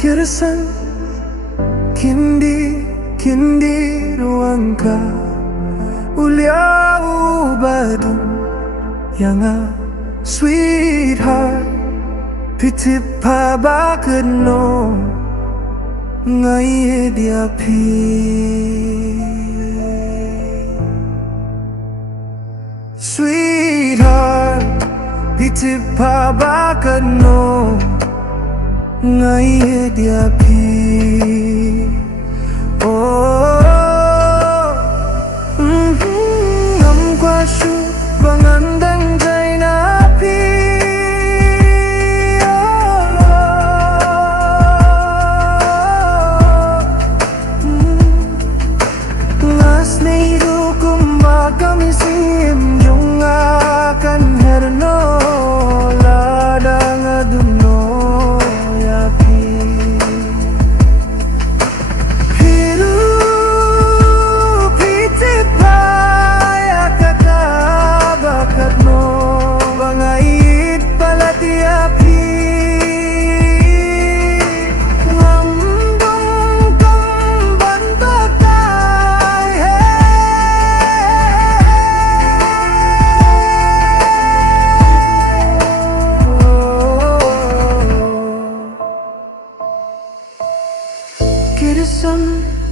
Kirasan kindi kindi ruangka uliau badum yang sweetheart pitip pabakno ngai dia pi sweetheart pitip pabakno ngai dia pi oh ngam qua shu bangan dang jai na pi ngas nei du kumba kami sim jung akan herno ladang aduno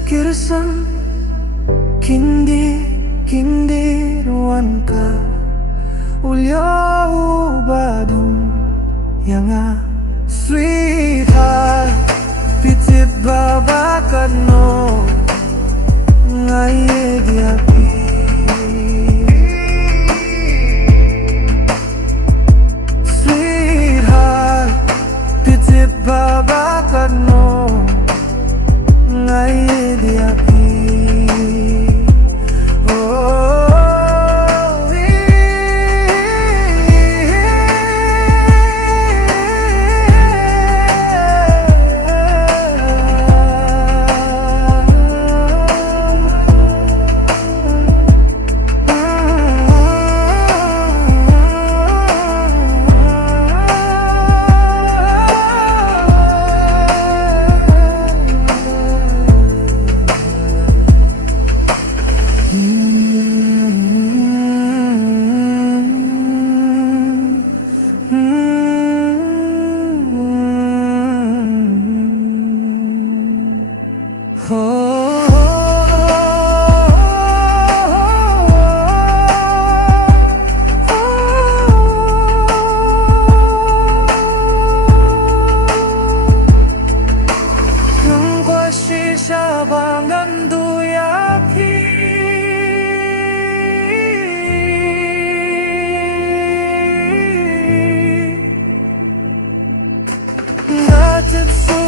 Kirasan kindi kindi ruanka uliau badum yang sweetheart pitip babakano ngai dia pi sweetheart pitip babakano ngai dia pi Not to